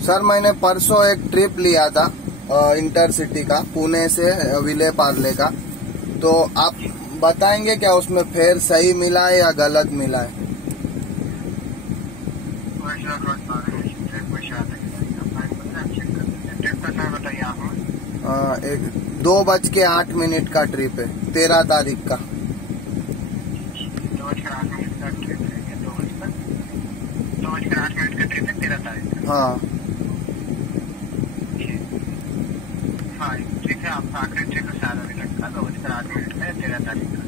Sir मैंने परसों एक ट्रिप लिया था इंटरसिटी का, पुणे से विले पार्ले का। तो आप बताएंगे क्या उसमें फेयर सही मिला है या गलत मिला है? एक 2:08 का ट्रिप है, 13 तारीख का। 2:08 का ट्रिप है, 2:08 का ट्रिप है 13 तारीख। हाँ हाँ ठीक है, आपका आखिरी ट्रिप है 7 बजे तक का, 2:08 का 13 तारीख का।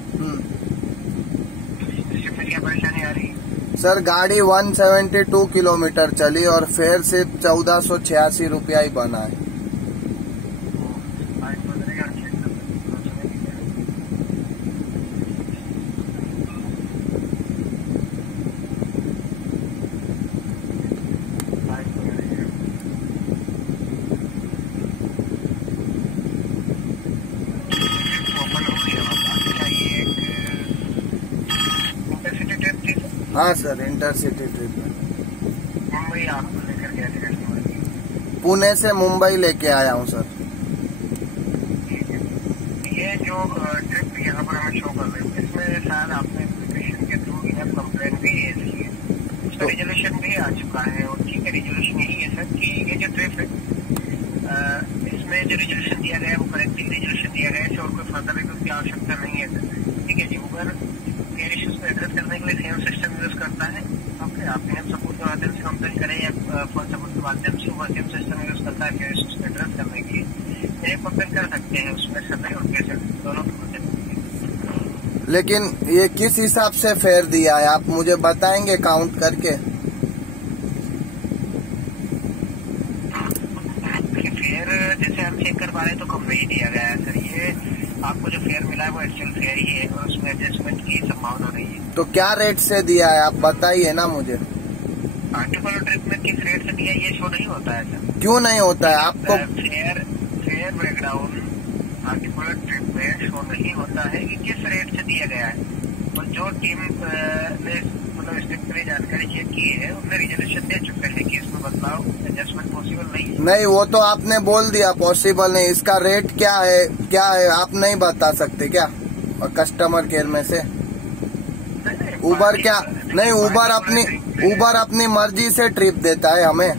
इसमें क्या परेशानी आ रही है? सर गाड़ी 172 किलोमीटर चली और फेयर सिर्फ 1486 रुपया ही बना है। हाँ सर, इंटरसिटी ट्रिप है। मुंबई आपको लेकर गया थे? पुणे से मुंबई लेके आया हूँ सर। ये जो ट्रिप यहाँ पर हमें शो कर रहे हैं, इसमें शायद आपने एप्लीकेशन के थ्रू कंप्लेन भी रेज की है, उसका रिजोल्यूशन भी आ चुका है। और ठीक है, रिजोल्यूशन यही है सर कि ये जो ट्रिप है इसमें जो रिजोल्यूशन दिया गया है वो करेक्टिव रिजोल्यूशन दिया गया है और कोई फर्दर की आवश्यकता नहीं है। ठीक है जी, उबर फेयर इश्यूज को एड्रेस करने के लिए सेम सिस्टम यूज करता है। ओके, आप नेम सपोर्ट के माध्यम से कंप्लेन करें या फोन सपोर्ट के माध्यम से वो सेम सिस्टम यूज करता है फेयर इश्यूज को एड्रेस करने के लिए। ये कंप्लेन कर सकते हैं उसमें समय और पैसे दोनों। लेकिन ये किस हिसाब से फेयर दिया है आप मुझे बताएंगे काउंट करके? फेयर जैसे हम चेक कर पा रहे हैं तो कम नहीं दिया गया है सर। ये आपको जो फेयर मिला है वो एक्चुअल फेयर ही है और उसमें एडजस्टमेंट की संभावना नहीं है। तो क्या रेट से दिया है आप बताइए ना मुझे। आर्टिकुलर ट्रिप में किस रेट से दिया ये शो नहीं होता है सर। क्यों नहीं होता है आपको? फेयर ब्रेकडाउन आर्टिकुलर ट्रिप में शो नहीं होता है कि किस रेट से दिया गया है। और जो टीम ने मतलब इस ट्रिप के लिए जानकारी चेक की है उन्होंने रिजोल्यूशन दे चुके हैं कि इसमें बदलाव एडजस्टमेंट पॉसिबल नहीं है। नहीं, वो तो आपने बोल दिया पॉसिबल नहीं। इसका रेट क्या है आप नहीं बता सकते क्या कस्टमर केयर में से? उबर क्या नहीं, उबर अपनी मर्जी से ट्रिप देता है हमें।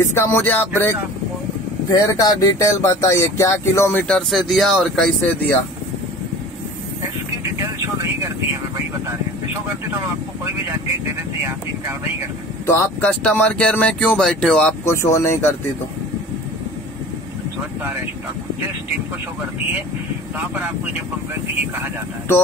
इसका मुझे आप फेयर का डिटेल बताइए, क्या किलोमीटर से दिया और कैसे दिया? इसकी डिटेल शो नहीं करती है, मैं वही बता रहे हैं। शो करती तो हम आपको कोई भी जानकारी देने से यहाँ से इनकार नहीं करते। तो आप कस्टमर केयर में क्यों बैठे हो? आपको शो नहीं करती तो? समझ पा रहे हैं, जिस टीम को शो करती है वहाँ पर आपको इन्हें कंप्लेंट के लिए कहा जाता है। तो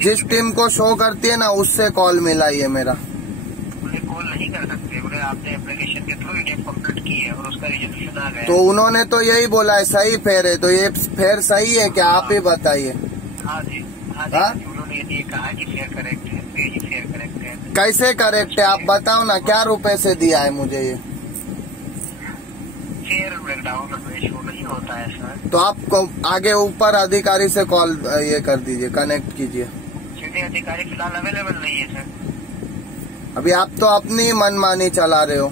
जिस टीम को शो करती है ना उससे कॉल मिला ये मेरा। उन्हें कॉल नहीं कर सकते, उन्हें आपने एप्लीकेशन के थ्रू इन्हें कंप्लेंट की है और उसका रिजोल्यूशन आ गया। तो उन्होंने तो यही बोला है सही फेयर है, तो ये फेयर सही है क्या? आप ही बताइए। हाँ जी, उन्होंने ये कहा कि फेयर करेक्ट है, फेयर करेक्ट है। कैसे करेक्ट है आप बताओ ना, क्या रुपए से दिया है मुझे ये? फेयर ब्रेकडाउन शो नहीं होता है सर। तो आपको आगे ऊपर अधिकारी से कॉल ये कर दीजिए, कनेक्ट कीजिए। सीधे अधिकारी फिलहाल अवेलेबल नहीं है सर। अभी आप तो अपनी मनमानी चला रहे हो।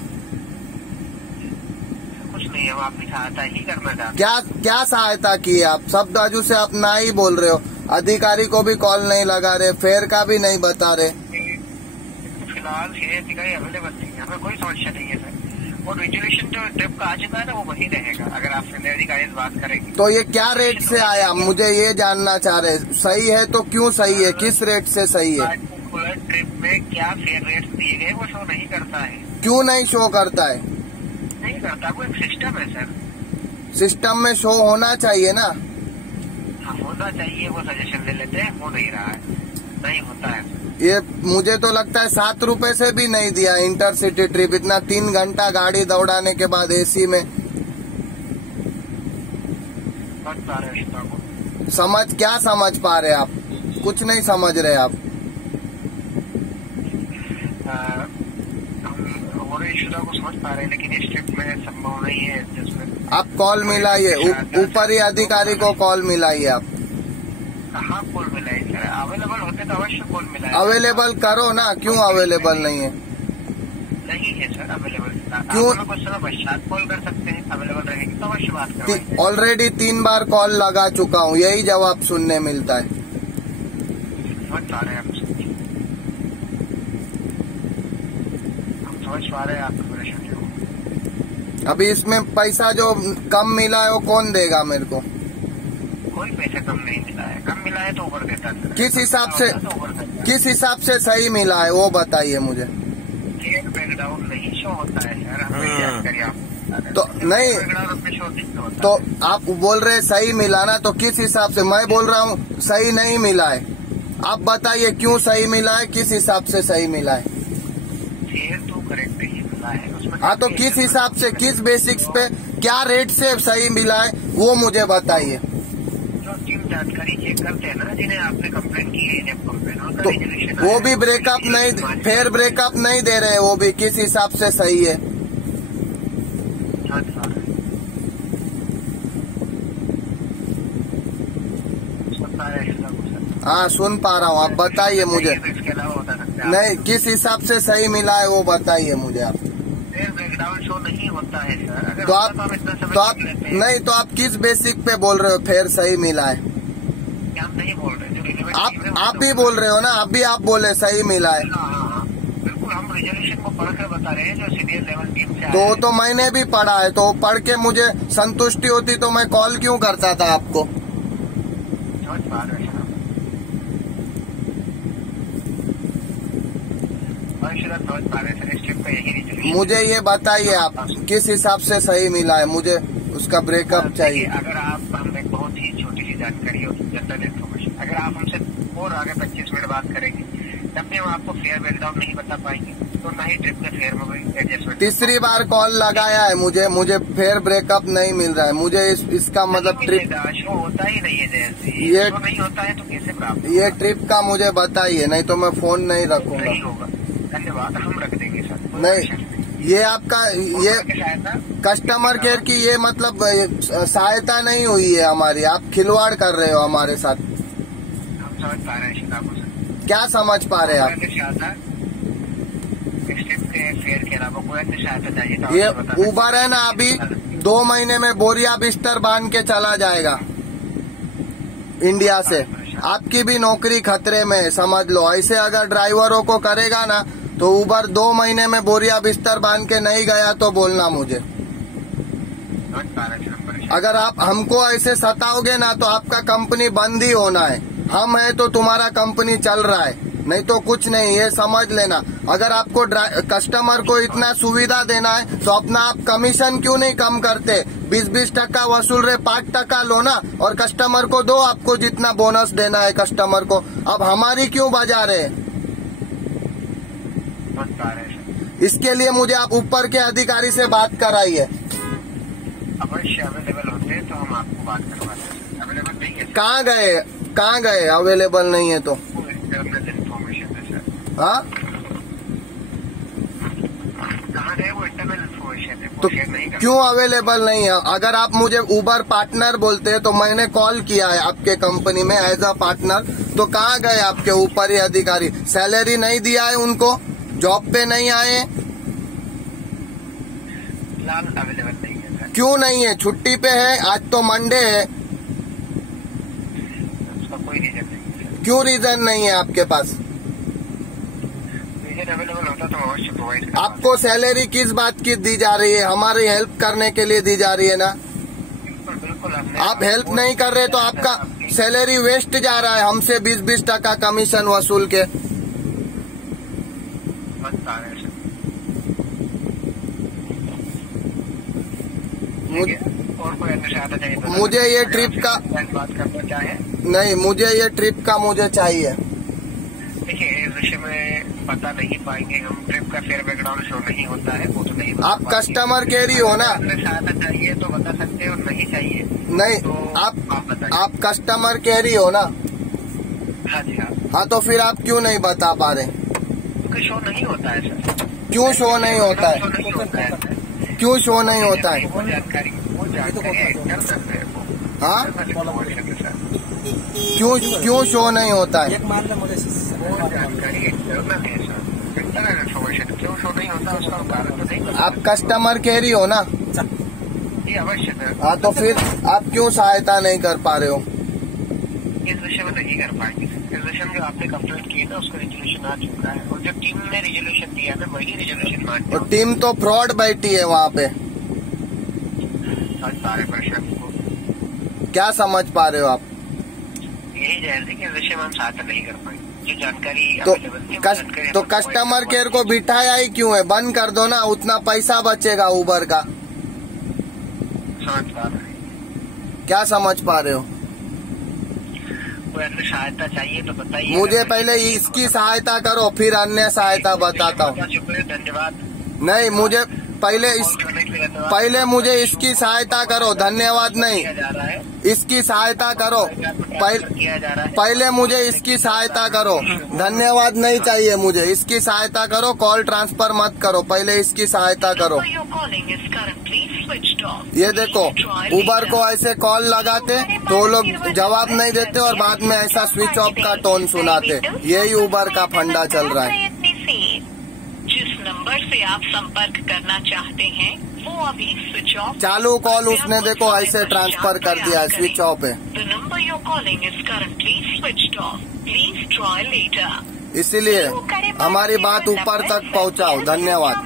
कुछ नहीं, हम आपकी सहायता ही करना चाहते। क्या सहायता की है आप? सब बाजू से आप ना ही बोल रहे हो। अधिकारी को भी कॉल नहीं लगा रहे, फेयर का भी नहीं बता रहे। फिलहाल सीधे अधिकारी अवेलेबल नहीं है, हमें कोई समस्या नहीं है सर। और रिजोल्यूशन जो ट्रिप का आ चुका है ना वो वही रहेगा अगर आप सीधे अधिकारी से बात करेंगे। तो ये क्या रेट से आया मुझे ये जानना चाह रहे। सही है तो क्यों सही है, किस रेट से सही है? ट्रिप में क्या फेयर रेट दिए गए वो शो नहीं करता है। क्यों नहीं शो करता है? नहीं करता, वो एक सिस्टम है सर। सिस्टम में शो होना चाहिए ना। हाँ होना चाहिए, वो सजेशन ले लेते हैं, हो नहीं रहा है, नहीं होता है। ये मुझे तो लगता है 7 रुपए से भी नहीं दिया इंटरसिटी ट्रिप, इतना 3 घंटा गाड़ी दौड़ाने के बाद एसी में। क्या समझ पा रहे आप? कुछ नहीं समझ रहे आप। इशू को समझ पा रहे हैं लेकिन इस ट्रिप में संभव नहीं है जिसमें आप कॉल मिलाइए, ऊपर ही अधिकारी को कॉल मिलाइए आप। कहाँ कॉल मिलाइए सर? अवेलेबल होते तो अवश्य कॉल मिला है। अवेलेबल करो ना, क्यों अवेलेबल नहीं है? नहीं है सर अवेलेबल। क्यों? आप कुछ समय पश्चात कॉल कर सकते हैं, अवेलेबल रहेगी तो अवश्य बात करवाएंगे। ऑलरेडी 3 बार कॉल लगा चुका हूँ, यही जवाब सुनने मिलता है। समझ पा रहे हैं आप, हम समझ पा रहे हैं आपकी परेशानी को। अभी इसमें पैसा जो कम मिला है वो कौन देगा मेरे को? कोई पैसा कम नहीं मिला है, कम मिला है तो ऊपर देता है। किस हिसाब से सही मिला है वो बताइए मुझे। केयर ब्रेकडाउन नहीं शो होता है सर, हमें जानकारी आप तो नहीं, शो नहीं होता। तो आप बोल रहे सही मिला ना, तो किस हिसाब से? मैं बोल रहा हूँ सही नहीं मिला है। आप बताइए क्यों सही मिला है, किस हिसाब से सही मिला है? केयर तो करेक्ट ही मिला है उसमें। हाँ, तो किस हिसाब से, किस बेसिक्स पे, क्या रेट से सही मिला है वो मुझे बताइए। जो टीम जानकारी चेक करते हैं ना, जिन्हें आपने कंप्लेन की है, जब कंप्लेन होता तो है वो भी ब्रेकअप नहीं, फेयर ब्रेकअप नहीं दे रहे, वो भी किस हिसाब से सही है? हाँ, सुन पा रहा हूँ, आप बताइए मुझे। इसके अलावा बता सकते हैं नहीं, किस हिसाब से सही मिला है वो बताइए मुझे आप। ब्रेकडाउन शो नहीं होता है सर। अगर तो आप इतना समय तो आप लेते हैं। नहीं, तो आप किस बेसिक पे बोल रहे हो फेयर सही मिला है? हम नहीं बोल रहे, जो relevant आप चीज़ है, आप भी बोल रहे हो ना, आप भी आप बोले सही मिला है। हाँ, बिल्कुल हम रिजोल्यूशन को पढ़कर बता रहे हैं, जो सीनियर लेवल टीम से तो तो मैंने भी पढ़ा है, तो पढ़ के मुझे संतुष्टि होती तो मैं कॉल क्यों करता था आपको? समझ पा रहे हैं समझ पा रहे हैं। इस ट्रिप का यही resolution मुझे ये बताइए आप किस हिसाब से सही मिला है, मुझे उसका ब्रेकअप चाहिए। अगर आप हमें बहुत ही छोटी सी जानकारी और जनरल इन्फॉर्मेशन, अगर आप हमसे और आगे 25 मिनट बात करेंगे तब भी हम आपको फेयर ब्रेकडाउन नहीं बता पाएंगे, तो ना ही ट्रिप के फेयर में कोई एडजस्टमेंट। तीसरी बार कॉल लगाया है मुझे फेयर ब्रेकअप नहीं मिल रहा है। मुझे इसका मतलब ट्रिप शो होता ही नहीं है, जैसे ये शो नहीं होता है तो कैसे प्राप्त? ये ट्रिप का मुझे बताइए, नहीं तो मैं फोन नहीं रखूंगा। नहीं होगा, धन्यवाद, हम रख देंगे सर। नहीं, ये आपका ये कस्टमर केयर की ये मतलब सहायता नहीं हुई है हमारी, आप खिलवाड़ कर रहे हो हमारे साथ। हम समझ पा रहे हैं आपको सर। क्या समझ पा रहे हैं आप? फेयर के अलावा कोई अन्य सहायता चाहिए तो ये आप बता सकते उबर है ना, अभी 2 महीने में बोरिया बिस्तर बांध के चला जाएगा इंडिया से। आपकी भी नौकरी खतरे में है, समझ लो। ऐसे अगर ड्राइवरों को करेगा ना तो उबर 2 महीने में बोरिया बिस्तर बांध के नहीं गया तो बोलना मुझे। समझ पा रहे हैं। अगर आप हमको ऐसे सताओगे ना तो आपका कंपनी बंद ही होना है। हम है तो तुम्हारा कंपनी चल रहा है, नहीं तो कुछ नहीं, ये समझ लेना। अगर आपको कस्टमर को इतना सुविधा देना है तो अपना आप कमीशन क्यों नहीं कम करते? 20-20 टका वसूल रहे, 5 टका लो ना और कस्टमर को दो, आपको जितना बोनस देना है कस्टमर को। अब हमारी क्यों बजा रहे? इसके लिए मुझे आप ऊपर के अधिकारी से बात कराइए। अवश्य अवेलेबल होते हैं तो हम आपको बात करवाते हैं। अवेलेबल नहीं है, कहाँ गए अवेलेबल नहीं है तो? इंटरनल इन्फॉर्मेशन है सर। हाँ, कहाँ गए वो इंटरनल इन्फॉर्मेशन है, तो शेयर नहीं कर। क्यों अवेलेबल नहीं है? अगर आप मुझे उबर पार्टनर बोलते हैं तो मैंने कॉल किया है आपके कंपनी में एज अ पार्टनर, तो कहाँ गए आपके ऊपर ही अधिकारी? सैलरी नहीं दिया है उनको, जॉब पे नहीं आए? फिलहाल अवेलेबल नहीं है सर। क्यों नहीं है? छुट्टी पे है, आज तो मंडे है। उसका कोई रीजन नहीं है। क्यों रीजन नहीं है आपके पास? रीजन अवेलेबल होता तो अवश्य प्रोवाइड करता। आपको सैलरी किस बात की दी जा रही है? हमारी हेल्प करने के लिए दी जा रही है ना। बिल्कुल बिल्कुल, आप हेल्प नहीं कर रहे तो आपका सैलरी वेस्ट जा रहा है, हमसे 20-20 टका कमीशन वसूल के। और कोई अन्य सहायता चाहिए तो मुझे ये ट्रिप का बात करना चाहे? नहीं, मुझे ये ट्रिप का मुझे चाहिए। देखिए, इस विषय में बता नहीं पाएंगे हम। ट्रिप का फेयर बैकग्राउंड शो नहीं होता है, वो तो नहीं। आप कस्टमर केयर ही हो ना? सहायता चाहिए तो बता सकते हैं और नहीं चाहिए नहीं, तो आप कस्टमर केयर ही हो ना? हाँ जी हाँ। हाँ, तो फिर आप क्यों नहीं बता पा रहे? क्योंकि शो नहीं होता है सर। क्यों शो नहीं होता है? शो नहीं होता है। क्यों शो नहीं होता है? वो जानकारी कर सकते हैं वो। हाँ, सर क्यों शो नहीं होता है? एक मान लो मुझे वो जानकारी इंटरनल है सर, इंटरनल इन्फॉर्मेशन क्यों शो नहीं होता उसका कारण तो नहीं। आप कस्टमर केयर ही हो ना? ये अवश्य सर। हाँ, तो फिर आप क्यों सहायता नहीं कर पा रहे हो? इस विषय में नहीं कर पाएंगे। इस विषय में जो आपने कंप्लेंट की है ना उसका रिजोल्यूशन आ चुका है, और जो टीम ने रिजोल्यूशन दिया है वही रिजोल्यूशन मान। और टीम तो फ्रॉड बैठी है वहाँ पे। सारे प्रश्न को क्या समझ पा रहे हो आप? यही जाहिर है कि इस विषय में हम सहायता नहीं कर पाएंगे। जो जानकारी तो कस्टमर केयर को बिठाया ही क्यों है? बंद कर दो ना, उतना पैसा बचेगा उबर का। समझ पा रहे हैं? क्या समझ पा रहे हो? ऐसी सहायता चाहिए तो बताइए। मुझे पहले इसकी सहायता करो, फिर अन्य सहायता बताता हूँ। धन्यवाद। नहीं, मुझे पहले मुझे इसकी सहायता करो। धन्यवाद नहीं, इसकी सहायता करो। पहले मुझे इसकी सहायता करो। धन्यवाद नहीं चाहिए मुझे, इसकी सहायता करो। कॉल ट्रांसफर मत करो, पहले इसकी सहायता करो। ये देखो, उबर को ऐसे कॉल लगाते तो वो लोग जवाब नहीं देते और बाद में ऐसा स्विच ऑफ का टोन सुनाते। यही उबर का फंडा चल रहा है। जिस नंबर से आप संपर्क करना चाहते हैं वो अभी स्विच ऑफ। चालू कॉल उसने देखो ऐसे ट्रांसफर कर दिया, स्विच ऑफ है। The number you calling is currently switched off, please try later. इसीलिए हमारी बात ऊपर तक पहुंचाओ। धन्यवाद।